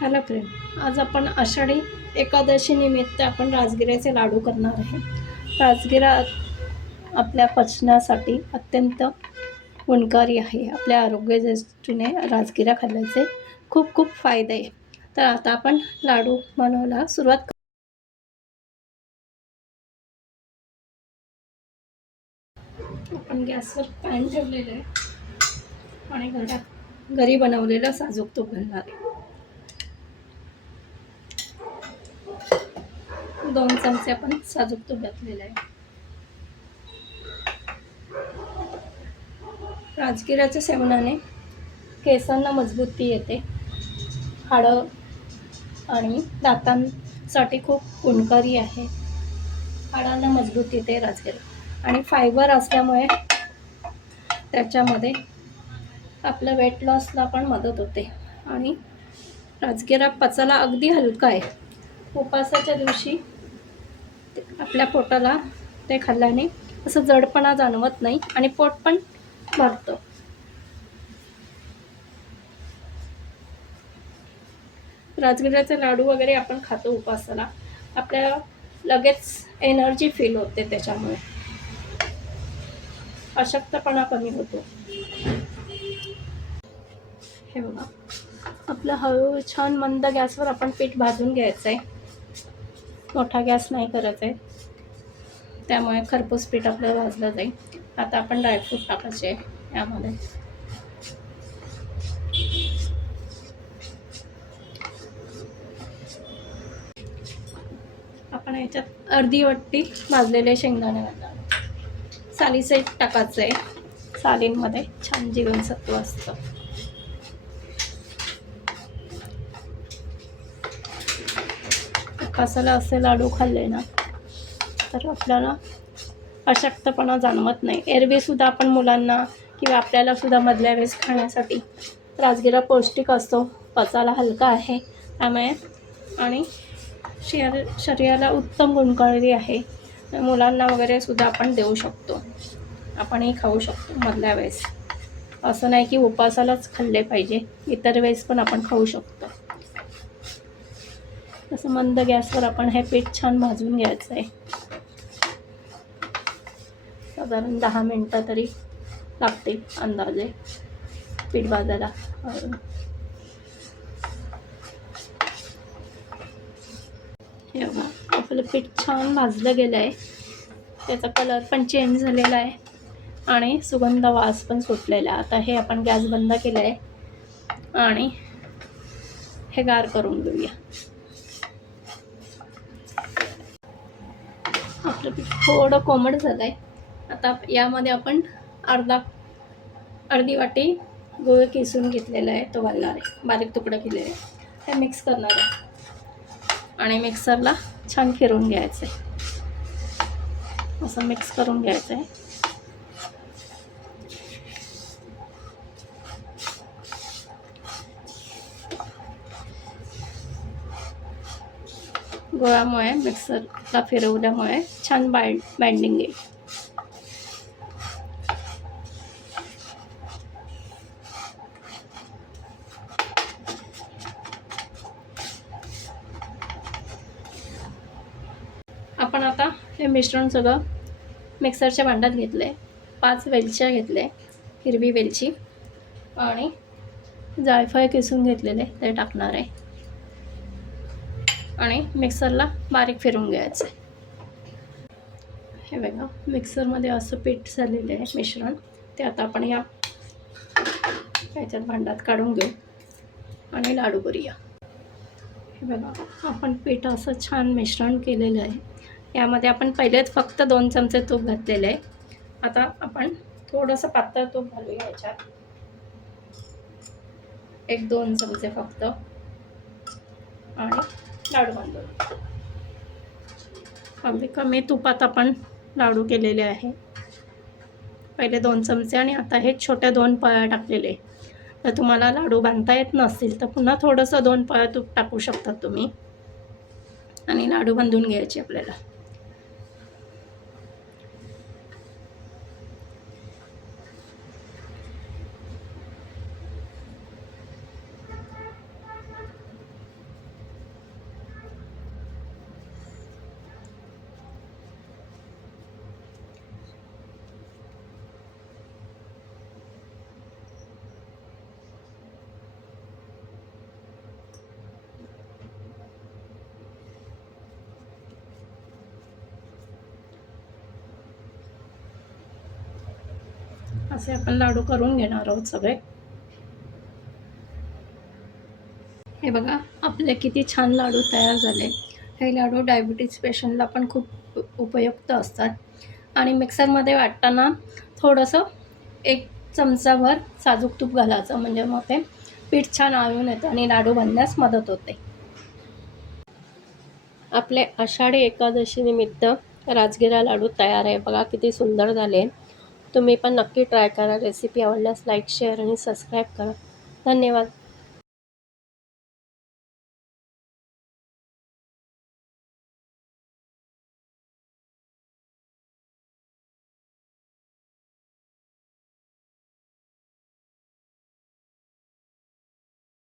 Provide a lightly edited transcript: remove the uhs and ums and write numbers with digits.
Hello friend, आज आपण आषाढी एकादशी निमित्त आपण राजगिऱ्याचे लाडू करणार आहे। राजगिरा आपल्या पचनासाठी अत्यंत गुणकारी आहे। आपल्या आरोग्य दृष्टीने राजगिरा खाल्ल्याचे खूप खूप फायदे आहे। तर आता आपण लाडू बनवायला सुरुवात करू। आपण गॅसवर पॅन ठेवलेले आहे आणि घरी बनवलेला साजूक तूप घालणार आहे। 2 चमचे आपण साजूक तूप घातलेलं आहे। राजगिऱ्याच्या सेवनाने केसांना मजबूती येते, हाडं आणि दातांसाठी खूप गुणकारी आहे। हाडांना मजबूती येते राजगिरा आणि फायबर असल्यामुळे त्याच्यामध्ये आपल्या वेट लॉसला पण मदत होते आणि राजगिरा पचायला अगदी हलका आहे। उपवासाच्या दिवशी आपल्या पोटाला ते खाल्ल्याने असं जडपणा जाणवत नाही आणि पोट पण भरतं। राजगिऱ्याचे लाडू वगैरे आपण खातो उपवासाला, आपल्याला लगेच एनर्जी फील होते, त्याच्यामुळे अशक्तपणा कमी होतो। हे बघा, आपलं हळू छान मंद गॅसवर आपण पीठ भाजून घ्यायचं आहे। मोठा गॅस नाही करायचा आहे, त्यामुळे खरपूस पीठ आपल्याला भाजलं जाईल। आता आपण ड्रायफ्रूट टाकायचे यामध्ये। आपण याच्यात अर्धी वाटी भाजलेले शेंगदाणे घालणार। सालीसहित टाकायचं आहे, सालींमध्ये छान जीवनसत्व असतं। उपवासाला असे लाडू खाल्ले ना तर आपल्याला अशक्तपणा जाणवत नाही। एरवी सुद्धा आपण मुलांना किंवा आपल्याला सुद्धा मधल्या वेळेस खाण्यासाठी राजगिरा पौष्टिक असतो, पचायला हलका आहे त्यामुळे, आणि शरीराला उत्तम गुणकारी आहे। मुलांना वगैरे सुद्धा आपण देऊ शकतो, आपणही खाऊ शकतो मधल्या वेळेस। असं नाही की उपवासालाच खाल्ले पाहिजे, इतर वेळेस पण आपण खाऊ शकतो। तसं मंद गॅसवर आपण हे पीठ छान भाजून घ्यायचं आहे। साधारण 10 मिनिटं तरी लागतील अंदाजे पीठ भाजायला। हे बघा, आपलं पीठ छान भाजलं गेलं आहे, त्याचा कलर पण चेंज झालेला आहे आणि सुगंध वास पण सुटलेला आहे। आता हे आपण गॅस बंद केला आहे आणि हे गार करून घेऊया। आपलं पीठ थोडं कोमट झालं आहे। आता यामध्ये आपण अर्धी वाटी गूळ किसून घेतलेला आहे, तो घालणार आहे, बारीक तुकडे केलेले हे मिक्स करणार आहे आणि मिक्सरला छान फिरवून घ्यायचं आहे। असं मिक्स करून घ्यायचं आहे। गुळामुळे मिक्सरला फिरवल्यामुळे छान बाइंडिंग येईल। आपण आता हे मिश्रण सगळं मिक्सरच्या भांड्यात घेतले। 5 वेलच्या घेतले, हिरवी वेलची आणि जायफळ किसून घेतलेले ते टाकणार आहे आणि मिक्सरला बारीक फिरवून घ्यायचं आहे। हे बघा, मिक्सरमध्ये असं पीठ झालेलं आहे मिश्रण, ते आता आपण याच्यात भांड्यात काढून घेऊ आणि लाडू करूया। हे बघा, आपण पीठ असं छान मिश्रण केलेलं आहे। यामध्ये आपण पहिलेच फक्त 2 चमचे तूप घातलेले आहे। आता आपण थोडंसं पातळ तूप घालूया याच्यात, 1-2 चमचे फक्त, आणि लाडू बांधून अगदी कमी तुपात आपण लाडू केलेले आहे। पहिले 2 चमचे आणि आता हे छोट्या 2 पळ्या टाकलेले। तर तुम्हाला लाडू बांधता येत नसतील तर पुन्हा थोडंसं 2 पळ्या तूप टाकू शकता तुम्ही आणि लाडू बांधून घ्यायचे आपल्याला। असे आपण लाडू करून घेणार आहोत सगळे. हे बघा आपले किती छान लाडू तयार झाले. हे लाडू डायबिटीज पेशंटला पण खूप उपयुक्त असतात आणि मिक्सरमध्ये वाटताना थोडंसं 1 चमचाभर साजूक तूप घालायचं, म्हणजे मग ते पीठ छान आळून येतं आणि लाडू बनण्यास मदत होते. आपले आषाढी एकादशी निमित्त राजगिरा लाडू तयार आहे. बघा किती सुंदर झाले. तुम्ही पण नक्की ट्राय करा. रेसिपी आवडल्यास लाईक, शेअर आणि सबस्क्राईब करा. धन्यवाद.